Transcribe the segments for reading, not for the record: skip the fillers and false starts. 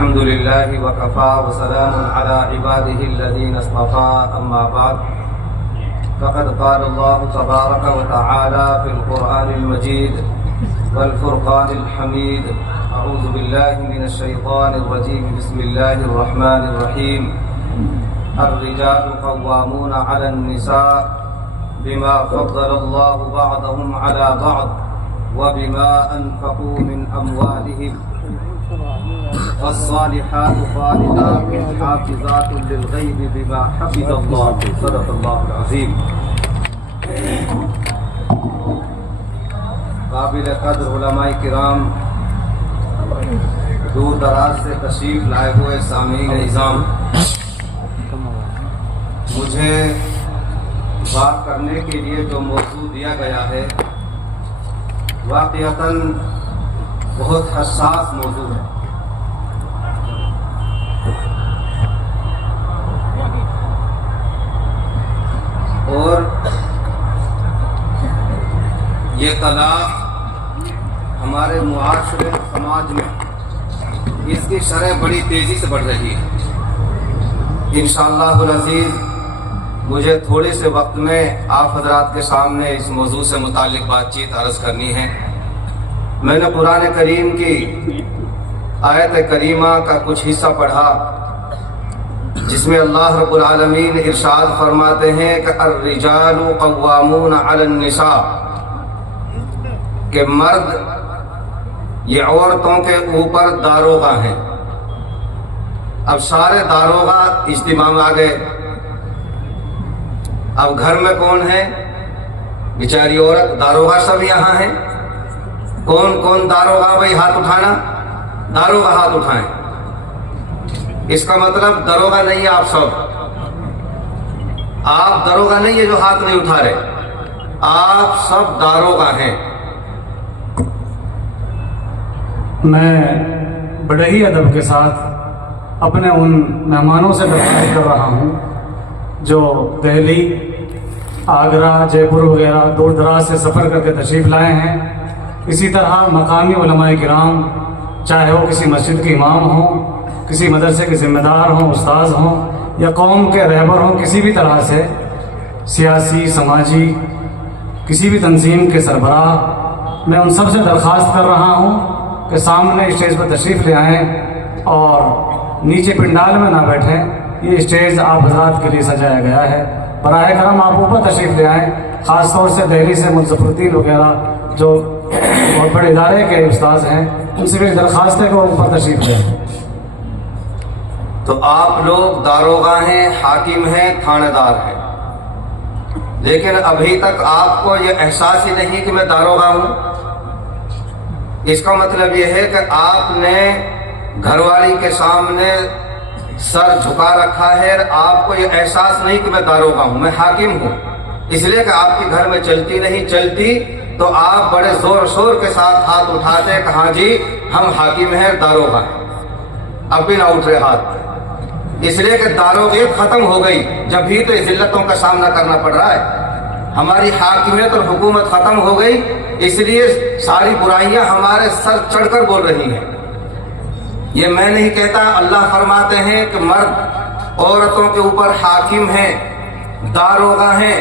الحمد لله وكفى وسلام على عباده الذين اصطفى أما بعد فقد قال الله تبارك وتعالى في القرآن المجيد والفرقان الحميد أعوذ بالله من الشيطان الرجيم بسم الله الرحمن الرحيم الرجال قوامون على النساء بما فضل الله بعضهم على بعض وبما أنفقوا من أموالهم والصالحات قانتات حافظات للغيب بما حفظ الله صدق الله العظيم. قابل قدر علماء کرام، دور دراز سے تشریف لائے ہوئے سامعین اعظام، مجھے بات کرنے کے لیے جو موضوع دیا گیا ہے واقعتاً بہت حساس موضوع ہے. اور یہ طلاق ہمارے معاشرے سماج میں اس کی شرح بڑی تیزی سے بڑھ رہی ہے. انشاءاللہ العزیز مجھے تھوڑے سے وقت میں آپ حضرات کے سامنے اس موضوع سے متعلق بات چیت عرض کرنی ہے. میں نے قرآن کریم کی آیت کریمہ کا کچھ حصہ پڑھا جس میں اللہ رب العالمین ارشاد فرماتے ہیں کہ الرجال قوامون علی النساء، کہ مرد یہ عورتوں کے اوپر داروغہ ہیں. اب سارے داروغہ اجتماع میں آ گئے. اب گھر میں کون ہے؟ بیچاری عورت. داروغہ سب یہاں ہیں. کون کون داروغہ؟ بھائی ہاتھ اٹھانا. داروغہ ہاتھ اٹھائیں. اس کا مطلب داروغہ نہیں ہے آپ سب. آپ داروغہ نہیں ہے جو ہاتھ نہیں اٹھا رہے. آپ سب داروغہ ہیں. میں بڑے ہی ادب کے ساتھ اپنے ان مہمانوں سے درخواست کر رہا ہوں جو دہلی، آگرہ، جے پور وغیرہ دور دراز سے سفر کر کے تشریف لائے ہیں. اسی طرح مقامی علماء کرام، چاہے وہ کسی مسجد کے امام ہوں، کسی مدرسے کے ذمہ دار ہوں، استاذ ہوں، یا قوم کے رہبر ہوں، کسی بھی طرح سے سیاسی، سماجی، کسی بھی تنظیم کے سربراہ، میں ان سب سے درخواست کر رہا ہوں کہ سامنے اسٹیج پر تشریف لے آئیں اور نیچے پنڈال میں نہ بیٹھیں. یہ اسٹیج آپ حضرات کے لیے سجایا گیا ہے. براہ کرم آپ اوپر تشریف لے آئیں. خاص طور سے دہلی سے مظفر الدین وغیرہ جو بہت بڑے ادارے کے استاذ ہیں، ان سے بھی درخواست ہے کہ وہ اوپر تشریف لے آئیں. تو آپ لوگ داروغہ ہیں، حاکم ہیں، تھانے دار ہیں، لیکن ابھی تک آپ کو یہ احساس ہی نہیں کہ میں داروغہ ہوں. اس کا مطلب یہ ہے کہ آپ نے گھر والی کے سامنے سر جھکا رکھا ہے. آپ کو یہ احساس نہیں کہ میں داروغہ ہوں، میں حاکم ہوں. اس لیے کہ آپ کے گھر میں چلتی نہیں چلتی تو آپ بڑے زور شور کے ساتھ ہاتھ اٹھاتے کہ ہاں جی ہم حاکم ہیں، داروغہ ہیں. اب بھی نہ اٹھ رہے ہاتھ، اس لیے کہ داروغیت ختم ہو گئی. جب ہی تو ذلتوں کا سامنا کرنا پڑ رہا ہے. ہماری حاکمیت اور حکومت ختم ہو گئی، اس لیے ساری برائیاں ہمارے سر چڑھ کر بول رہی ہیں. یہ میں نہیں کہتا، اللہ فرماتے ہیں کہ مرد عورتوں کے اوپر حاکم ہیں، داروغہ ہیں،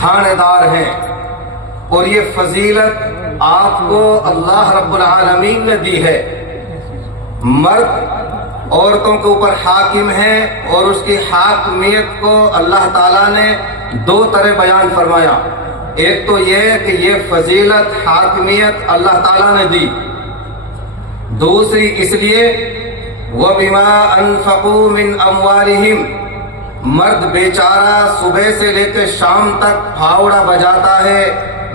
تھانے دار ہیں. اور یہ فضیلت آپ کو اللہ رب العالمین نے دی ہے. مرد عورتوں کے اوپر حاکم ہے اور اس کی حاکمیت کو اللہ تعالیٰ نے دو طرح بیان فرمایا. ایک تو یہ کہ یہ فضیلت، حاکمیت اللہ تعالیٰ نے دی. دوسری اس لیے وَبِمَا أَنفَقُوا مِنْ أَمْوَالِهِمْ، مرد بیچارہ صبح سے لے کے شام تک پھاوڑا بجاتا ہے،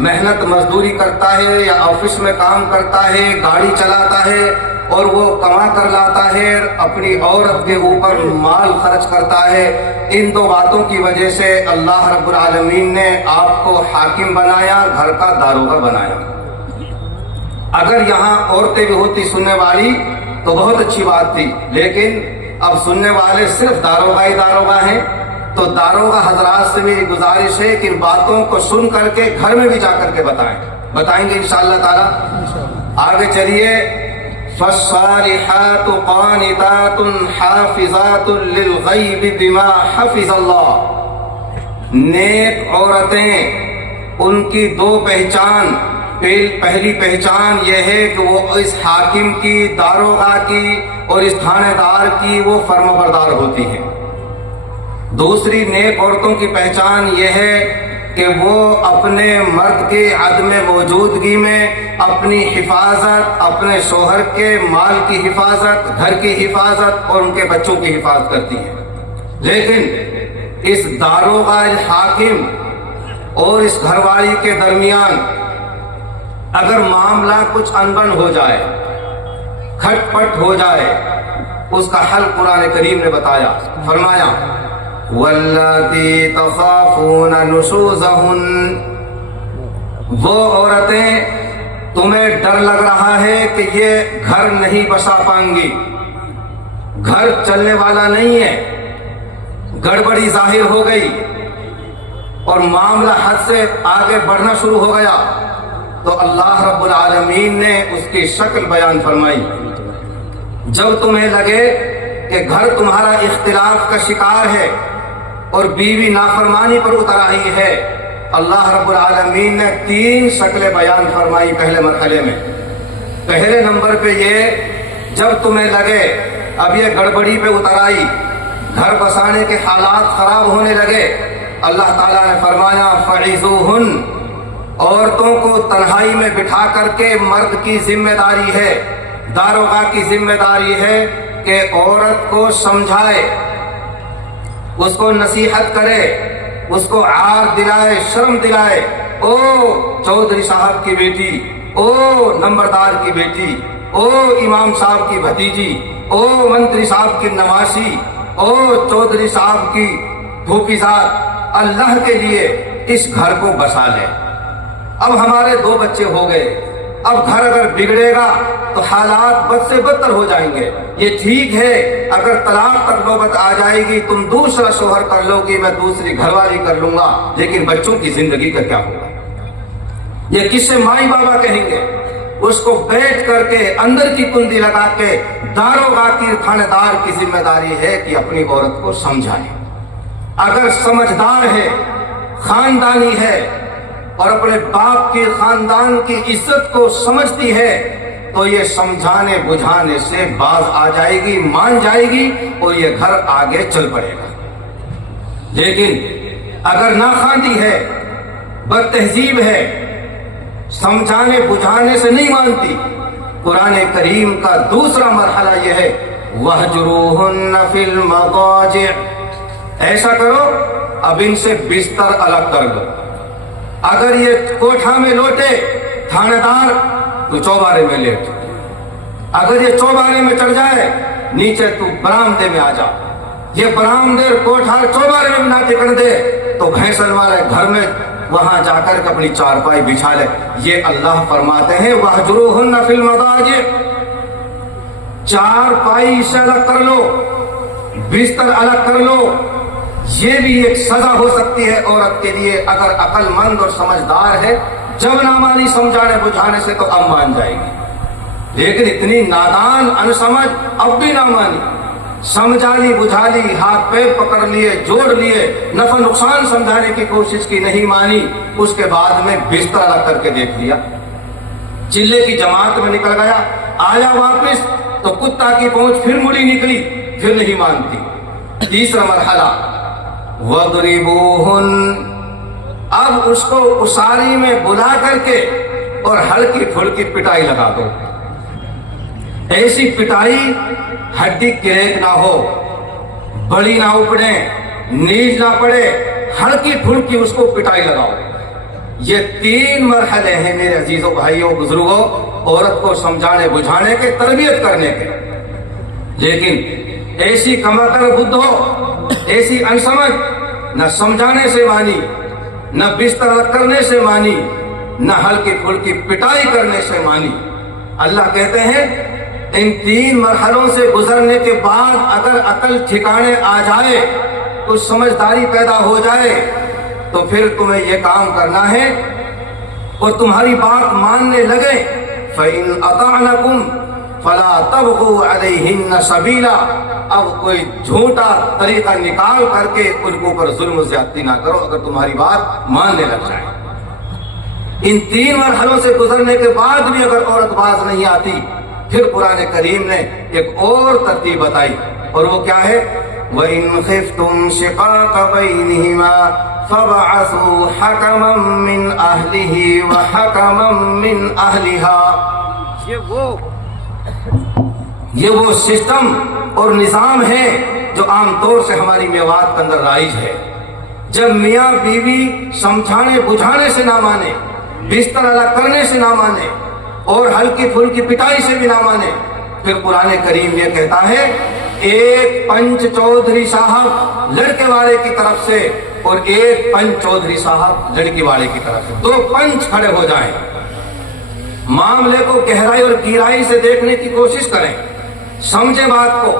محنت مزدوری کرتا ہے یا آفس میں کام کرتا ہے، گاڑی چلاتا ہے اور وہ کما کر لاتا ہے، اپنی عورت کے اوپر مال خرچ کرتا ہے. ان دو باتوں کی وجہ سے اللہ رب العالمین نے آپ کو حاکم بنایا، گھر کا داروغہ بنایا. اگر یہاں عورتیں بھی ہوتی سننے والی تو بہت اچھی بات تھی، لیکن اب سننے والے صرف داروغہ ہی داروغہ ہیں. تو داروغہ حضرات سے میری گزارش ہے کہ ان باتوں کو سن کر کے گھر میں بھی جا کر کے بتائیں گے انشاءاللہ تعالی. آگے چلیے. فالصالحات قانتات حافظات للغیب بما حفظ اللہ، نیک عورتیں ان کی دو پہچان، پہلی پہچان یہ ہے کہ وہ اس حاکم کی، داروغہ کی اور اس تھانے دار کی وہ فرمانبردار ہوتی ہیں۔ دوسری نیک عورتوں کی پہچان یہ ہے کہ وہ اپنے مرد کے عدم موجودگی میں اپنی حفاظت، اپنے شوہر کے مال کی حفاظت، گھر کی حفاظت اور ان کے بچوں کی حفاظت کرتی ہیں۔ لیکن اس داروغہ حاکم اور اس گھر والی کے درمیان اگر معاملہ کچھ انبن ہو جائے، کھٹ پٹ ہو جائے، اس کا حل قرآن کریم نے بتایا، فرمایا واللاتی تخافون نشوزہن، وہ عورتیں تمہیں ڈر لگ رہا ہے کہ یہ گھر نہیں بسا پائیں گی، گھر چلنے والا نہیں ہے، گڑبڑی ظاہر ہو گئی اور معاملہ حد سے آگے بڑھنا شروع ہو گیا، تو اللہ رب العالمین نے اس کی شکل بیان فرمائی۔ جب تمہیں لگے کہ گھر تمہارا اختلاف کا شکار ہے اور بیوی نافرمانی پر اتر آئی ہے، اللہ رب العالمین نے 3 شکلیں بیان فرمائی پہلے مرحلے میں۔ پہلے نمبر پہ یہ، جب تمہیں لگے اب یہ گڑبڑی پہ اتر آئی، گھر بسانے کے حالات خراب ہونے لگے، اللہ تعالیٰ نے فرمایا فعظوہن، عورتوں کو تنہائی میں بٹھا کر کے مرد کی ذمہ داری ہے، داروغہ کی ذمہ داری ہے کہ عورت کو سمجھائے، اس کو نصیحت کرے، اس کو عار دلائے، شرم دلائے، او چودھری صاحب کی بیٹی، او نمبردار کی بیٹی، او امام صاحب کی بھتیجی، او منتری صاحب کی نواشی، او چودھری صاحب کی پھوپھی ذات، اللہ کے لیے اس گھر کو بسا لے۔ اب ہمارے 2 بچے ہو گئے، اب گھر اگر بگڑے گا تو حالات بد سے بدتر ہو جائیں گے۔ یہ ٹھیک ہے اگر طلاق تک نوبت آ جائے گی، تم دوسرا شوہر کر لو گی، میں دوسری گھر والی کر لوں گا، لیکن بچوں کی زندگی کا کیا ہوگا؟ یہ کس سے مائی بابا کہیں گے؟ اس کو بیٹھ کر کے اندر کی کندی لگا کے داروغہ کی، تھانے دار کی ذمہ داری ہے کہ اپنی عورت کو سمجھائے۔ اگر سمجھدار ہے، خاندانی ہے اور اپنے باپ کے خاندان کی عزت کو سمجھتی ہے تو یہ سمجھانے بجھانے سے باز آ جائے گی، مان جائے گی اور یہ گھر آگے چل پڑے گا۔ لیکن اگر ناخواندی ہے، بد تہذیب ہے، سمجھانے بجھانے سے نہیں مانتی، قرآن کریم کا دوسرا مرحلہ یہ ہے وَاهْجُرُوهُنَّ فِي الْمَضَاجِعِ، ایسا کرو اب ان سے بستر الگ کر دو۔ اگر یہ کوٹھا میں لوٹے تھانے دار تو چوبارے میں لیٹ، اگر یہ چوبارے میں چڑھ جائے نیچے تو برآمدے میں آ جا، یہ برآمدے کوٹھا چوبارے میں نہ ٹکن دے تو بھینسن والے گھر میں وہاں جا کر کے اپنی چارپائی بچھا لے۔ یہ اللہ فرماتے ہیں وَاهْجُرُوهُنَّ فِي الْمَضَاجِعِ، چارپائی سے الگ کر لو، بستر الگ کر لو۔ یہ بھی ایک سزا ہو سکتی ہے عورت کے لیے اگر عقل مند اور سمجھدار ہے۔ جب نہ مانی سمجھانے بجھانے سے تو اب مان جائے گی، لیکن اتنی نادان انسمجھ اب بھی نہ مانی، سمجھا لی بجھا لی، ہاتھ پیر پکڑ لیے، جوڑ لیے، نفع نقصان سمجھانے کی کوشش کی، نہیں مانی، اس کے بعد میں بستر الگ کر کے دیکھ لیا، چلے کی جماعت میں نکل گیا، آیا واپس تو کتا کی پہنچ پھر مڑی نکلی، پھر نہیں مانتی۔ تیسرا مرحلہ وَضْرِبُوهُنَّ، اب اس کو اساری میں بلا کر کے اور ہلکی پھلکی پٹائی لگا دو، ایسی پٹائی ہڈی کریک نہ ہو، بڑی نہ اپڑے، نیز نہ پڑے، ہلکی پھلکی اس کو پٹائی لگاؤ۔ یہ 3 مرحلے ہیں میرے عزیزوں بھائیوں بزرگوں عورت کو سمجھانے بجھانے کے، تربیت کرنے کے۔ لیکن ایسی کماکر بدھ ہو، ایسی انسمجھ، نہ سمجھانے سے مانی، نہ بستر الگ کرنے سے مانی، نہ ہلکی پھلکی پٹائی کرنے سے مانی۔ اللہ کہتے ہیں ان 3 مرحلوں سے گزرنے کے بعد اگر عقل ٹھکانے آ جائے، کچھ سمجھداری پیدا ہو جائے، تو پھر تمہیں یہ کام کرنا ہے اور تمہاری بات ماننے لگے، فَإِنْ أَطَعْنَكُمْ فَلَا अलैहिन्न सबीला, अब कोई झूठा तरीका निकाल करके उनके ऊपर जुल्म ज्यादती ना करो अगर तुम्हारी बात मानने लग जाए। इन 3 मरहलों से गुजरने के बाद भी अगर औरत बाज नहीं आती, फिर कुरान करीम ने एक और तरतीब बताई, और वो क्या है, वइन खिफ्तुम शिकाक बैनिहिमा फबअसू हकमम मिन अहलिही व हकमम मिन अहलिहा। ये वो सिस्टम और निजाम है जो आमतौर से हमारी मेवात के अंदर राइज है। जब मियाँ बीवी समझाने बुझाने से ना माने, बिस्तर अलग करने से ना माने और हल्की फुल्की पिटाई से भी ना माने, फिर कुरान करीम ये कहता है एक पंच चौधरी साहब लड़के वाले की तरफ से और एक पंच चौधरी साहब लड़की वाले की तरफ से, 2 पंच खड़े हो जाएं, मामले को गहराई और गहराई से देखने की कोशिश करें, समझे बात को,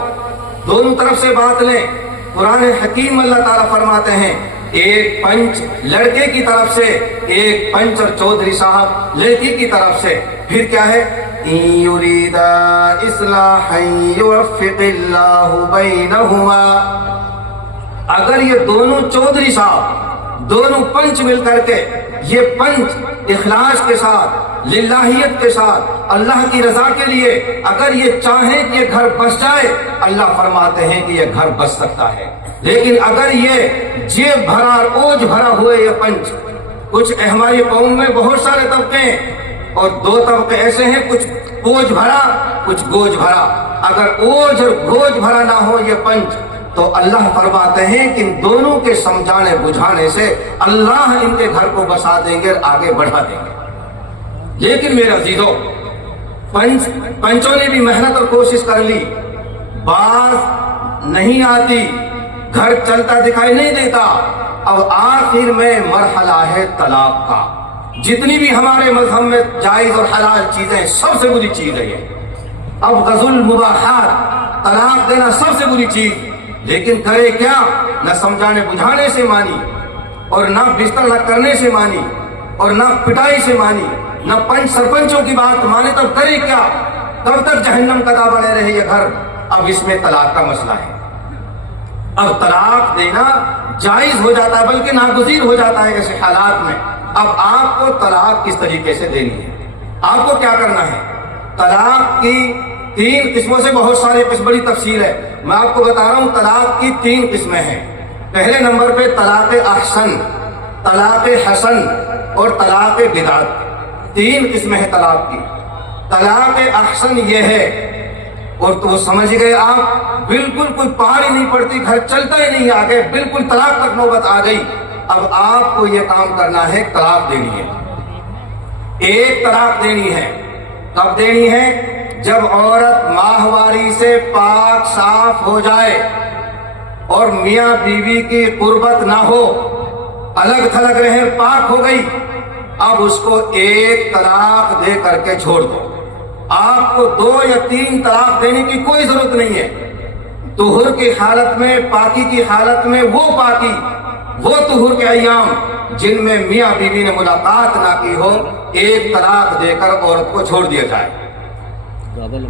दोनों तरफ से बात लें। कुरान हकीम अल्लाह ताला फरमाते हैं एक पंच लड़के की तरफ से, एक पंच और चौधरी साहब लड़की की तरफ से। फिर क्या है, इन युरीदा इस्लाहन युवफ्फिकिल्लाहु बैनहुमा, अगर ये दोनों चौधरी साहब, दोनों पंच मिलकर के, ये पंच इखलास के साथ, लिल्लाहियत के साथ, अल्लाह की रजा के लिए अगर ये चाहें कि ये घर बस जाए, अल्लाह फरमाते हैं कि ये घर बस सकता है। लेकिन अगर ये जेब भरा ओझ भरा हुए ये पंच, कुछ हमारी कौम में बहुत सारे तबके हैं और 2 तबके ऐसे हैं, कुछ बोझ भरा कुछ गोझ भरा, अगर ओझ और गोझ भरा ना हो ये पंच, तो अल्लाह फरमाते हैं कि इन दोनों के समझाने बुझाने से अल्लाह इनके घर को बसा देंगे और आगे बढ़ा देंगे। लेकिन मेरे अजीजों, पंचों ने भी मेहनत और कोशिश कर ली, बात नहीं आती, घर चलता दिखाई नहीं देता। अब आखिर में मरहला है तलाक का। जितनी भी हमारे मजहब में जायज और हलाल चीजें, सबसे बुरी चीज है ये। अब गजुल मुबाहात, तलाक देना सबसे बुरी चीज। लेकिन करे क्या, न समझाने बुझाने से मानी और न बिस्तर अलग करने से मानी और न पिटाई से मानी, न पंच सरपंचों की बात माने, तब करे क्या, तब तक जहन्नम का दा बने रहे ये घर। अब इसमें तलाक का मसला है। अब तलाक देना जायज हो जाता है, बल्कि नागुज़ीर हो जाता है ऐसे हालात में। अब आपको तलाक किस तरीके से देनी है, आपको क्या करना है। तलाक की 3 किस्मों से बहुत सारे किस्म, बड़ी तफसील है, मैं आपको बता रहा हूं। तलाक की 3 किस्में हैं। पहले नंबर पे तलाक अहसन, तलाक हसन और तलाक बिदात। 3 किस्में हैं तलाक की। तलाक अहसन ये है, और तो वो समझ गए आप, बिल्कुल कोई पार ही नहीं पड़ती, घर चलता ही नहीं आगे, बिल्कुल तलाक तक नौबत आ गई। अब आपको ये काम करना है, तलाक देनी है। एक तलाक देनी है। कब देनी है, जब औरत माहवारी से पाक साफ हो जाए और मियां बीवी की कुर्बत ना हो, अलग थलग रहे, पाक हो गई, अब उसको एक तलाक दे करके छोड़ दो। आपको 2 या 3 तलाक देने की कोई जरूरत नहीं है। तुहुर की हालत में, पाकी की हालत में, वो पाकी, वो तुहुर के अय्याम जिनमें मियां बीवी ने मुलाकात ना की हो, एक तलाक देकर औरत को छोड़ दिया जाए।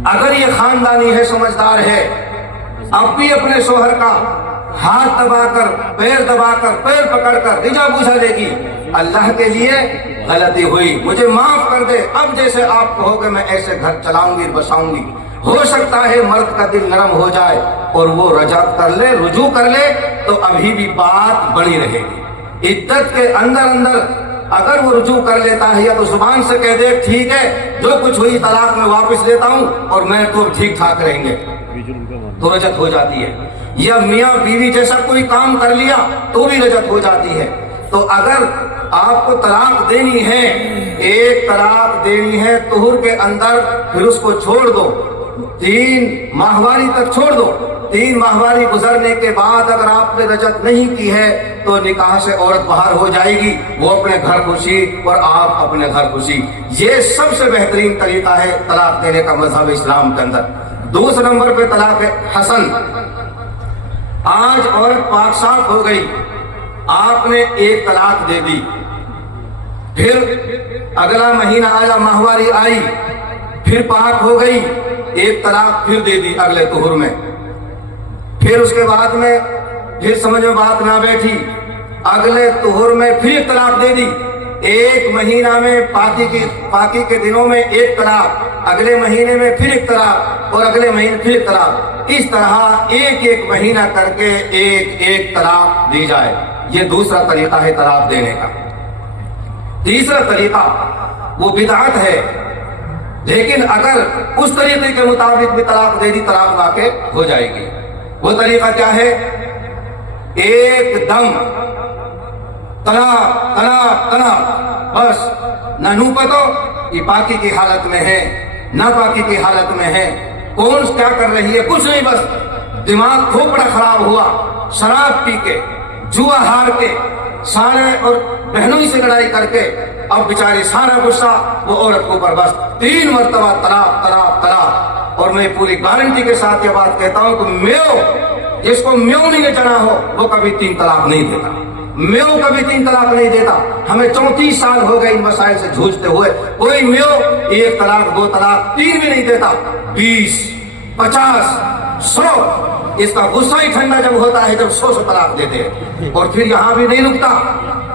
अगर ये खानदानी है, समझदार है, अब भी अपने शोहर का हाथ दबाकर, पैर दबाकर, पैर पकड़कर रिजा बुझा लेगी, अल्लाह के लिए गलती हुई, मुझे माफ कर दे, अब जैसे आप कहोगे मैं ऐसे घर चलाऊंगी, बसाऊंगी। हो सकता है मर्द का दिल नरम हो जाए और वो रजत कर ले, रुजू कर ले, तो अभी भी बात बनी रहेगी। इद्दत के अंदर अंदर अगर वो रुजू कर लेता है, या तो जुबान से कह दे ठीक है, जो कुछ हुई तलाक में वापस लेता हूं और मैं तो ठीक ठाक रहेंगे, तो रजत हो जाती है। या मियाँ बीवी जैसा कोई काम कर लिया तो भी रजत हो जाती है। तो अगर आपको तलाक देनी है, एक तलाक देनी है तुहुर के अंदर, फिर उसको छोड़ दो, 3 माहवारी तक छोड़ दो। 3 माहवारी गुजरने के बाद अगर आपने रजत नहीं की है तो निकाह से औरत बाहर हो जाएगी, वो अपने घर खुशी और आप अपने घर खुशी। ये सबसे बेहतरीन तरीका है तलाक देने का मजहब इस्लाम के अंदर। दूसरे नंबर पे तलाक हसन। आज औरत पाक साफ हो गई, आपने एक तलाक दे दी, फिर अगला महीना आया, माहवारी आई, फिर पाक हो गई, एक तलाक फिर दे दी अगले तुहर में। फिर उसके बाद में फिर समझ में बात ना बैठी, अगले तुहर में फिर एक तलाक दे दी। एक महीना में पाकी के दिनों में एक तलाक, अगले महीने में फिर एक तलाक और अगले महीने फिर एक तलाक। इस तरह एक एक महीना करके एक एक तलाक दी जाए। ये दूसरा तरीका है तलाक देने का। तीसरा तरीका वो बिदअत है, लेकिन अगर उस तरीके के मुताबिक भी तलाक दे दी, तलाक वाक़ई हो जाएगी। वो तरीका क्या है? एकदम तलाक तलाक तलाक, बस ना नू पतो ये पाकी की हालत में है ना पाकी की हालत में है, कौन क्या कर रही है, कुछ नहीं, बस दिमाग खोपड़ा खराब हुआ, शराब पी के, जुआ हार के, सारे और बहनों ही से लड़ाई करके अब बेचारी सारा गुस्सा वो औरत के ऊपर, बस 3 मरतबा तलाक तलाक तलाक। और मैं पूरी गारंटी के साथ ये बात कहता हूं कि म्यो, जिसको म्यो नहीं जना हो वो कभी 3 तलाक नहीं देता। म्यो कभी 3 तलाक नहीं देता। हमें 34 साल हो गए इन मसाइल से जूझते हुए, कोई म्यो 1 तलाक 2 तलाक 3 भी नहीं देता। 20 50 100 इसका गुस्सा ही ठंडा जब होता है जब 100 तलाक देते हैं। और फिर यहां भी नहीं रुकता,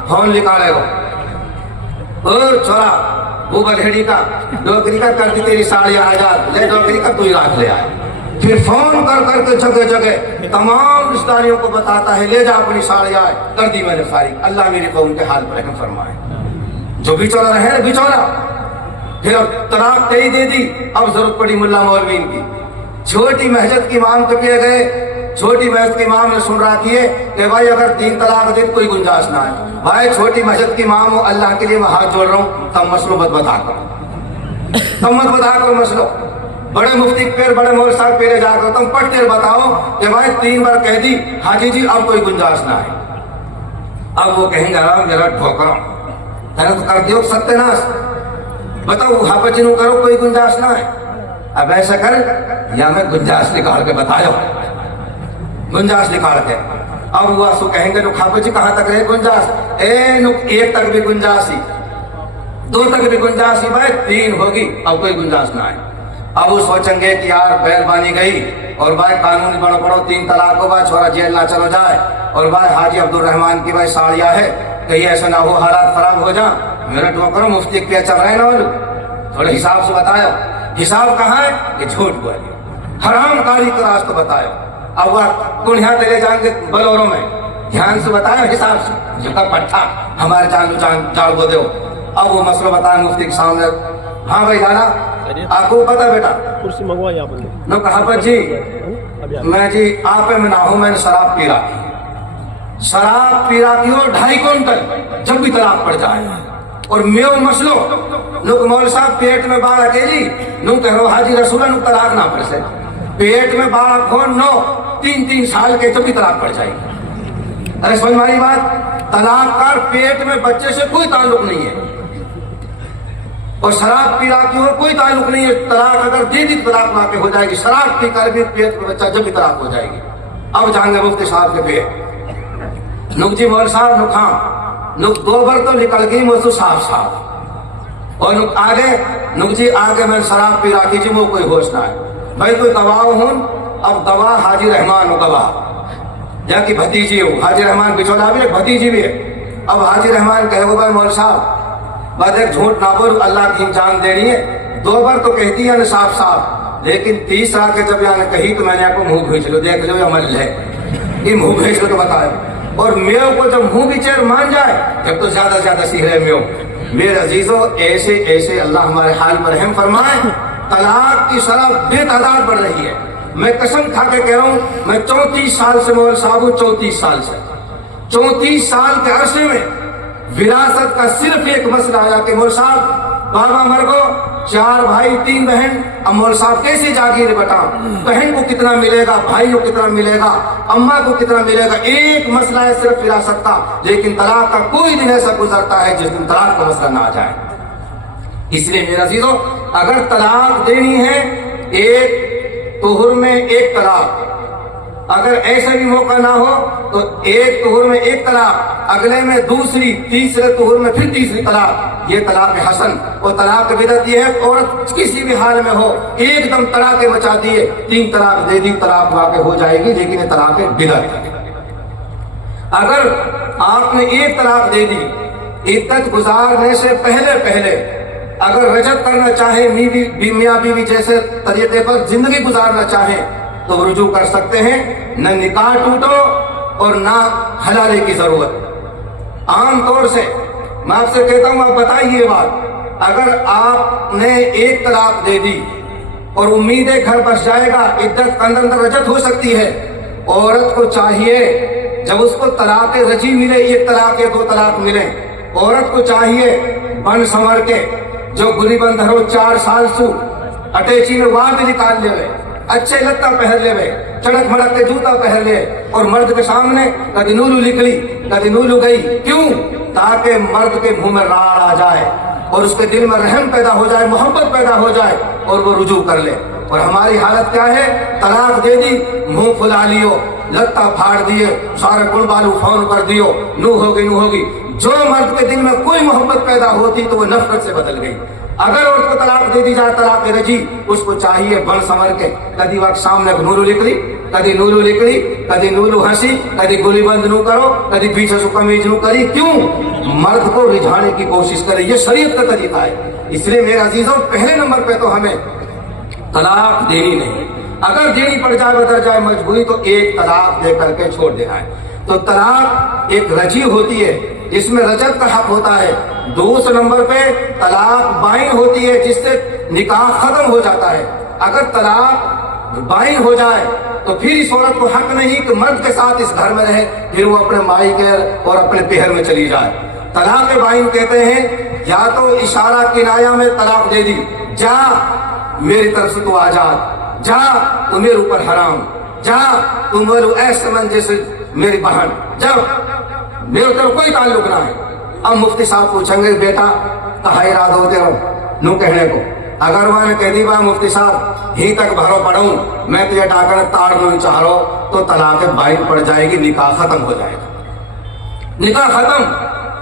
फोन निकालेगा, और छोरा वो बलहेड़ी का नौकरी का कर दी तेरी साड़ी आजाद, ले नौकरी का तू ही राख ले आए। फिर फोन कर करके जगह जगह तमाम रिश्तेदारियों को बताता है, ले जा अपनी साड़ी आए, कर दी मैंने सारी। अल्लाह मेरे को उनके हाल पर रहम फरमाए। जो बिचौला रहे बिचौला, फिर अब तलाक कई दे दी। अब जरूरत पड़ी मुल्ला मौलवीन की। छोटी महजत की इमाम के पिए गए, छोटी महजत की इमाम ने सुन रखी है कि भाई अगर 3 तलाक दे कोई गुंजाइश ना है। भाई छोटी महजत की इमाम हो, अल्लाह के लिए मैं हाथ जोड़ रहा हूँ, तब मसलो मत बता करो, तब मत बता करो मसलो। बड़े मुफ्ती पेर बड़े मौलवी साहब पेरे जाकर तुम पढ़ कर बताओ कि भाई 3 बार कह दी हाजी जी अब कोई गुंजाइश ना है। अब वो कहेंगे आराम जरा ठोकरो, मैंने तो कर दियो सत्यानाश, बताओ हापचिनू करो कोई गुंजाइश ना है। अब ऐसा कर या मैं गुंजाइश निकाल के बताओ, गुंजाइश निकाल के। अब वो आंसू कहेंगे नुक हापच जी कहां तक रहे गुंजाइश? ए नुक 1 तक भी गुंजाइश ही, 2 तक भी गुंजाइश ही, भाई 3 होगी अब कोई गुंजाइश ना है। अब वो सोचेंगे कि यार बैरबानी गई और भाई कानूनी बड़ो बड़ो 3 तलाक हो, भाई छोरा जेल ना चलो जाए, और भाई हाजी अब्दुल रहमान की भाई साड़ियां है, कहीं ऐसा ना हो हालात खराब हो जा। मेरा टोकरो मुफ्ती के चल रहे ना, थोड़े हिसाब से बताओ। हिसाब कहाँ है कि झूठ बोलिए, हराम कारी का रास्ता बताओ। अब वह कुल्हिया ले जाएंगे बलोरों में, ध्यान से बताया हिसाब से, जो का पट्टा हमारे जान को दो। अब वो मसला बताया मुफ्ती के सामने। हाँ भाई दादा आपको पता बेटा कुर्सी मंगवाई आपने नो कहा जी मैं जी आप में ना हूं, मैंने शराब पी रखी, शराब पी रखी हो 2.5 क्विंटल जब भी तलाक पड़ जाए। और मेो मसलो नुक मौल साहब पेट में बाढ़ अकेली नु कहो हाजी रसूल नुक तलाक ना पड़ से, पेट में बाढ़ खोन 3 साल के जब भी तलाक पड़ जाएगी। अरे समझ मारी बात, तलाक कर पेट में बच्चे से कोई ताल्लुक नहीं है, और शराब पी रखी हो कोई ताल्लुक नहीं है। तलाक अगर दे दी तलाक वाक़ई हो जाएगी, शराब पी कर भी पेट में बच्चा जब भी तलाक हो जाएगी। अब जाएंगे मुफ्ती साहब के पेट, नुक जी मौल साहब नुक हाँ नुक 2 बार तो निकल गई मुझसे साफ साफ, और नुक आगे नुक जी आगे मैंने शराब पी रखी जी वो कोई होश ना है। भाई कोई गवाह हूं, अब गवाह हाजी रहमान हो, गवाह या की भतीजी हो, हाजी रहमान बिचौला भी है भतीजी भी है। अब हाजी रहमान कहे भाई मौल साहब बात एक झूठ ना बोल, अल्लाह की जान देनी है। 2 बार तो कहती है साफ साफ, लेकिन 30 के जब यानी कही तो मैंने आपको मुंह भेज लो, देख लो अमल है, ये मुंह भेज लो तो बताओ। और मेव को जब मुंह बिचेर मान जाए जब तो ज्यादा से ज्यादा सीख रहे मेव। मेरे अजीजों ऐसे ऐसे अल्लाह हमारे हाल पर रहम फरमाए। तलाक की शरह बेतादाद बढ़ रही है। मैं कसम खा के कह रहा हूं, मैं 34 साल से मौल साहब हूं, 34 साल से 34 साल के अरसे में विरासत का सिर्फ एक मसला आया कि मौल साहब बाबा मर गो, 4 भाई 3 बहन, अब मौल साहब कैसे जागीर बता, बहन को कितना मिलेगा, भाई को कितना मिलेगा, अम्मा को कितना मिलेगा। एक मसला है सिर्फ विरासत का, लेकिन तलाक का कोई दिन ऐसा गुजरता है जिस दिन तलाक का मसला ना आ जाए। इसलिए मेरा अजीजों अगर तलाक देनी है, एक तुहुर में 1 तलाक, अगर ऐसा भी मौका ना हो तो एक तुहुर में एक तलाक, अगले में दूसरी, तीसरे तुहुर में फिर तीसरी तलाक, ये तलाक हसन। और तलाक बिदअत ये है, औरत किसी भी हाल में हो एकदम तलाक मचा दिए, 3 तलाक दे दी, तलाक वाक़ हो जाएगी, लेकिन ये तलाक बिदअत है। अगर आपने एक तलाक दे दी, इद्दत गुजारने से पहले पहले अगर रजत करना चाहे, मियाँ बीवी जैसे तरीके पर जिंदगी गुजारना चाहे तो रुजू कर सकते हैं। न निकाह टूटो और ना हलाले की जरूरत। आम तौर से मैं आपसे कहता हूं, आप बताइए ये बात, अगर आपने एक तलाक दे दी और उम्मीद है घर बस जाएगा, इद्दत के अंदर रजत हो सकती है, औरत को चाहिए जब उसको तलाक रजी मिले, एक तलाक या 2 तलाक मिले, औरत को चाहिए बन संवर के जो गुली बंद हो 4 साल सु अटैची में वहां भी निकाल ले, अच्छे लत्ता पहन ले, चड़क मड़क के जूता पहन ले, और मर्द के सामने कभी नूलू निकली कभी नूलू गई। क्यों? ताकि मर्द के मुंह में राड़ आ जाए और उसके दिल में रहम पैदा हो जाए, मोहब्बत पैदा हो जाए और वो रुजू कर ले। और हमारी हालत क्या है? तलाक दे दी, मुंह फुला लियो, लत्ता फाड़ दिए, सारे गुड़ बालू फौन कर दियो, नू होगी। जो मर्द के दिल में कोई मोहब्बत पैदा होती तो वो नफरत से बदल गई। अगर औरत को तलाक दे दी जाए, तलाक रजी, उसको चाहिए बन संवर के, कदी वक्त सामने नूलू निकली, कदी नूलू निकली, कदी नूलू हंसी, कदी गोली बंद नू करो, कदी पीछे से कमीज नू करी। क्यों? मर्द को रिझाने की कोशिश करे, ये शरीयत का तरीका है। इसलिए मेरे अजीजों, पहले नंबर पे तो हमें तलाक देनी नहीं, अगर देनी पड़ जाए, बदल जाए मजबूरी, तो एक तलाक दे करके छोड़ देना है। तो तलाक एक रजी होती है जिसमें रजत का हक होता है। दूसरे नंबर पे तलाक बाइन होती है जिससे निकाह खत्म हो जाता है। अगर तलाक बाइन हो जाए तो फिर इस औरत को हक नहीं कि मर्द के साथ इस घर में रहे, फिर वो अपने मायके और अपने पेहर में चली जाए। तलाक बाइन कहते हैं या तो इशारा किनाया में तलाक दे दी, जा मेरी तरफ से तू आजाद, जा तू मेरे ऊपर हराम, जा तू मेरे ऐसे मन जैसे मेरी बहन, जब मेरे तरफ कोई ताल्लुक ना है। अब मुफ्ती साहब पूछेंगे, बेटा कहा इरादा होते हो नू कहने को? अगर वह कह दी बा मुफ्ती साहब ही तक भरो पढ़ूं, मैं तुझे डाकर ताड़ नहीं चाह रहा, तो तलाक बाइन पड़ जाएगी, निकाह खत्म हो जाएगा, निकाह खत्म।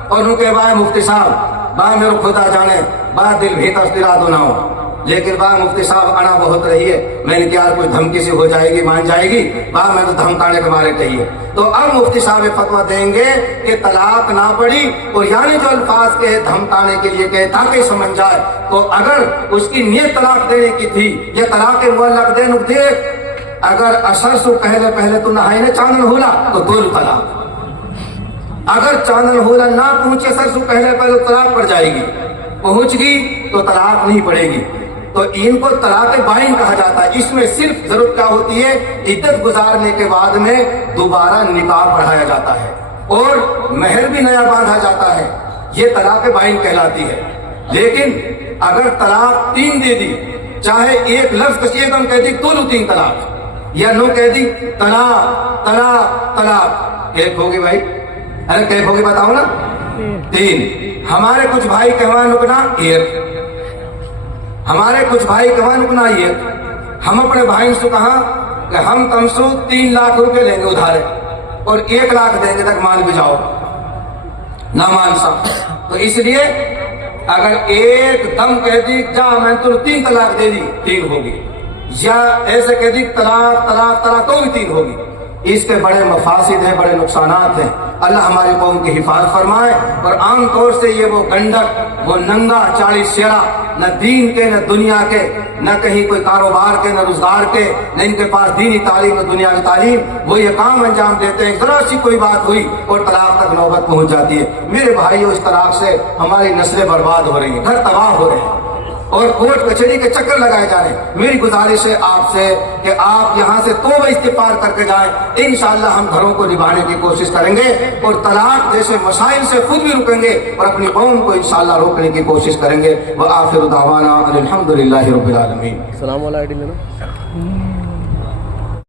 और नू कह बा मुफ्ती साहब बा मेरे खुदा जाने, बा दिल भीतर दिला दो ना हो, लेकिन बा मुफ्ती साहब अना बहुत रही है, मैंने क्या कुछ धमकी से हो जाएगी, मान जाएगी, बा मैं तो धमकाने के मारे कही है। तो अब मुफ्ती साहब फतवा देंगे कि तलाक ना पड़ी, और यानी जो अल्फाज के धमकाने के लिए कहे ताकि समझ जाए, तो अगर उसकी नीयत तलाक देने की थी, ये तलाक मुअल्लक दे नुक दे, अगर असर से पहले पहले तो नहाई ने चांदन होला तो 2 तलाक, अगर चांदन होला ना पहुंचे असर से पहले पहले तलाक पड़ जाएगी, पहुंच गई तो तलाक नहीं पड़ेगी। तो इनको तलाक बाइन कहा जाता है। इसमें सिर्फ जरूरत क्या होती है, इद्दत गुजारने के बाद में दोबारा निकाह पढ़ाया जाता है और महर भी नया बांधा जाता है, ये तलाक बाइन कहलाती है। लेकिन अगर तलाक 3 दे दी, चाहे एक लफ्ज एकदम कह दी तो 3 तलाक, या नो कह दी तलाक तलाक तलाक, एक होगी भाई? अरे कैफ होगी बताओ ना? 3। हमारे कुछ भाई कहवा नुकना 1, हमारे कुछ भाई कहवा नुकना 1। हम अपने भाई से कहा कि हम तुमसे 3 लाख रुपए लेंगे उधारे और 1 लाख देंगे तक मान भी जाओ, ना मान सा। तो इसलिए अगर एक दम कह दी जा मैं तो 3 तलाक दे दी, 3 होगी, या ऐसे कह दी तलाक तलाक तलाक तो भी 3 होगी। इसके बड़े मफासिद हैं, बड़े नुकसानात हैं। अल्लाह हमारी कौम की हिफाजत फरमाए। और आम तौर से ये वो गंडक, वो नंगा 40 शेरा, न दीन के न दुनिया के, न कहीं कोई कारोबार के न रोजगार के, न इनके पास दीनी तालीम न दुनिया की तालीम, वो ये काम अंजाम देते हैं। जरा सी कोई बात हुई और तलाक तक नौबत पहुंच जाती है। मेरे भाइयों, इस तलाक से हमारी नस्लें बर्बाद हो रही हैं, घर तबाह हो रहे हैं और कोर्ट कचहरी के चक्कर लगाए जा रहे हैं। मेरी गुजारिश है आपसे कि आप यहाँ से तौबा इस्तिग़फ़ार करके जाएं। इंशाअल्लाह हम घरों को निभाने की कोशिश करेंगे और तलाक जैसे मसाइल से खुद भी रुकेंगे और अपनी कौम को इंशाअल्लाह रोकने की कोशिश करेंगे। व आखिर दावाना अल्हम्दुलिल्लाहि रब्बिल आलमीन। सलाम वाला आईडी लेना।